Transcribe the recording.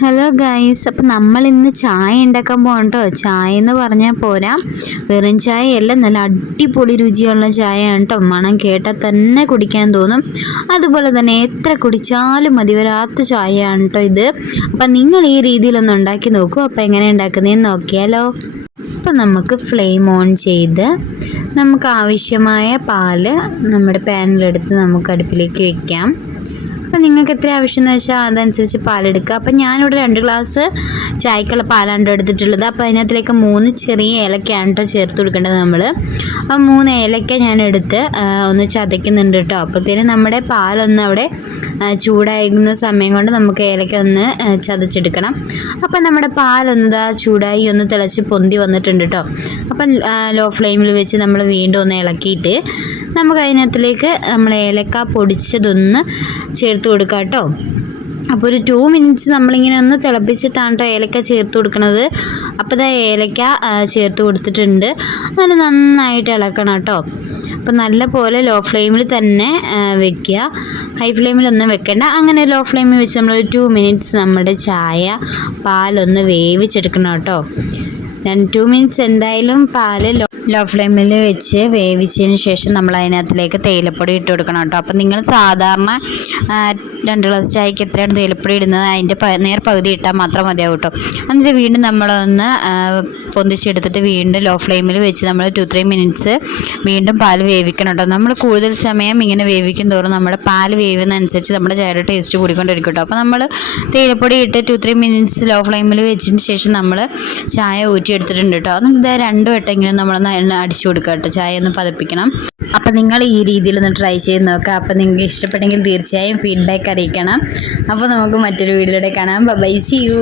Hello guys അപ്പം നമ്മൾ ഇന്ന് ചായ ഉണ്ടാക്കാൻ പോകണം കേട്ടോ ചായ എന്ന് പറഞ്ഞാൽ പോരാ. വെറും ചായ അല്ല നല്ല അടിപൊളി രുചിയുള്ള ചായയാണ് കേട്ടോ മണം കേട്ടാൽ തന്നെ കുടിക്കാൻ തോന്നും. അതുപോലെ തന്നെ എത്ര കുടിച്ചാലും മതി വരാത്ത ചായയാണ് കേട്ടോ ഇത്. അപ്പം നിങ്ങൾ ഈ രീതിയിലൊന്ന് ഉണ്ടാക്കി നോക്കൂ. അപ്പോൾ എങ്ങനെ ഉണ്ടാക്കുന്നതെന്ന് നോക്കിയാലോ. അപ്പം നമുക്ക് ഫ്ലെയിം ഓൺ ചെയ്ത് നമുക്ക് ആവശ്യമായ പാൽ നമ്മുടെ പാനിലെടുത്ത് നമുക്ക് അടുപ്പിലേക്ക് അപ്പം നിങ്ങൾക്ക് എത്ര ആവശ്യം എന്ന് വെച്ചാൽ അതനുസരിച്ച് പാലെടുക്കുക. അപ്പം ഞാനിവിടെ രണ്ട് ഗ്ലാസ് ചായക്കുള്ള പാലാണ് എടുത്തിട്ടുള്ളത്. അപ്പോൾ അതിനകത്തിലേക്ക് മൂന്ന് ചെറിയ ഏലക്കയാണ് കേട്ടോ ചേർത്ത് കൊടുക്കേണ്ടത് നമ്മൾ അപ്പോൾ മൂന്ന് ഏലക്ക ഞാൻ എടുത്ത് ഒന്ന് ചതയ്ക്കുന്നുണ്ട് കേട്ടോ അപ്പോഴത്തേനും നമ്മുടെ പാലൊന്ന് അവിടെ ചൂടായിരുന്ന സമയം കൊണ്ട് നമുക്ക് ഏലക്ക ഒന്ന് ചതച്ചെടുക്കണം. അപ്പം നമ്മുടെ പാലൊന്ന് ഇതാ ചൂടായി ഒന്ന് തിളച്ച് പൊന്തി വന്നിട്ടുണ്ട് കേട്ടോ അപ്പം ലോ ഫ്ലെയിമിൽ വെച്ച് നമ്മൾ വീണ്ടും ഒന്ന് ഇളക്കിയിട്ട് നമുക്ക് അതിനകത്തിലേക്ക് നമ്മൾ ഏലക്ക പൊടിച്ചതൊന്ന് ചേർത്ത് കൊടുക്കാം കേട്ടോ അപ്പോൾ ഒരു ടു മിനിറ്റ്സ് നമ്മളിങ്ങനെ ഒന്ന് തിളപ്പിച്ചിട്ടാണ് കേട്ടോ ഏലക്ക ചേർത്ത് കൊടുക്കുന്നത് അപ്പോൾ ഇതാ ഏലക്ക ചേർത്ത് കൊടുത്തിട്ടുണ്ട്. അതിന് നന്നായിട്ട് ഇളക്കണം കേട്ടോ അപ്പോൾ നല്ല പോലെ ലോ ഫ്ലെയിമിൽ തന്നെ വെക്കുക. ഹൈ ഫ്ലെയിമിലൊന്നും വെക്കണ്ട. അങ്ങനെ ലോ ഫ്ലെയിമിൽ വെച്ച് നമ്മൾ ഒരു ടു മിനിറ്റ്സ് നമ്മുടെ ചായ പാലൊന്ന് വേവിച്ചെടുക്കണം കേട്ടോ ഞാൻ ടു മിനിറ്റ്സ് എന്തായാലും പാൽ ലോ ലോ ഫ്ലെയിമിൽ വെച്ച് വേവിച്ചതിന് ശേഷം നമ്മൾ അതിനകത്തിലേക്ക് തേയിലപ്പൊടി ഇട്ട് കൊടുക്കണം കേട്ടോ. അപ്പം നിങ്ങൾ സാധാരണ രണ്ട് ഗ്ലാസ് ചായക്ക് എത്രയാണ് തേയിലപ്പൊടി ഇടുന്നത് അതിന്റെ നേർ പകുതി ഇട്ടാൽ മാത്രം മതിയാവും കേട്ടോ എന്നിട്ട് വീണ്ടും നമ്മളൊന്ന് പൊന്തിച്ചെടുത്തിട്ട് വീണ്ടും ലോ ഫ്ലെയിമിൽ വെച്ച് നമ്മൾ ടു ത്രീ മിനിറ്റ്സ് വീണ്ടും പാൽ വേവിക്കണം കേട്ടോ നമ്മൾ കൂടുതൽ സമയം ഇങ്ങനെ വേവിക്കും തോറും നമ്മുടെ പാൽ വേവുന്നതനുസരിച്ച് നമ്മുടെ ചായയുടെ ടേസ്റ്റ് കൂടിക്കൊണ്ടിരിക്കും കേട്ടോ അപ്പോൾ നമ്മൾ തേയിലപ്പൊടി ഇട്ട് ടു ത്രീ മിനിറ്റ്സ് ലോ ഫ്ലെയിമിൽ വെച്ചതിന് ശേഷം നമ്മൾ ചായ ഊറ്റിയെടുത്തിട്ടുണ്ട് കേട്ടോ എന്നിട്ട് ഇതായ രണ്ട് വട്ടെങ്കിലും നമ്മളൊന്ന് എണ്ണ അടിച്ചു കൊടുക്കുക കേട്ടോ ചായ ഒന്ന് പതപ്പിക്കണം. അപ്പം നിങ്ങൾ ഈ രീതിയിൽ ഒന്ന് ട്രൈ ചെയ്ത് നോക്കുക അപ്പോൾ നിങ്ങൾക്ക് ഇഷ്ടപ്പെട്ടെങ്കിൽ തീർച്ചയായും ഫീഡ്ബാക്ക് അറിയിക്കണം. അപ്പോൾ നമുക്ക് മറ്റൊരു വീഡിയോയിലൂടെ കാണാം. By C U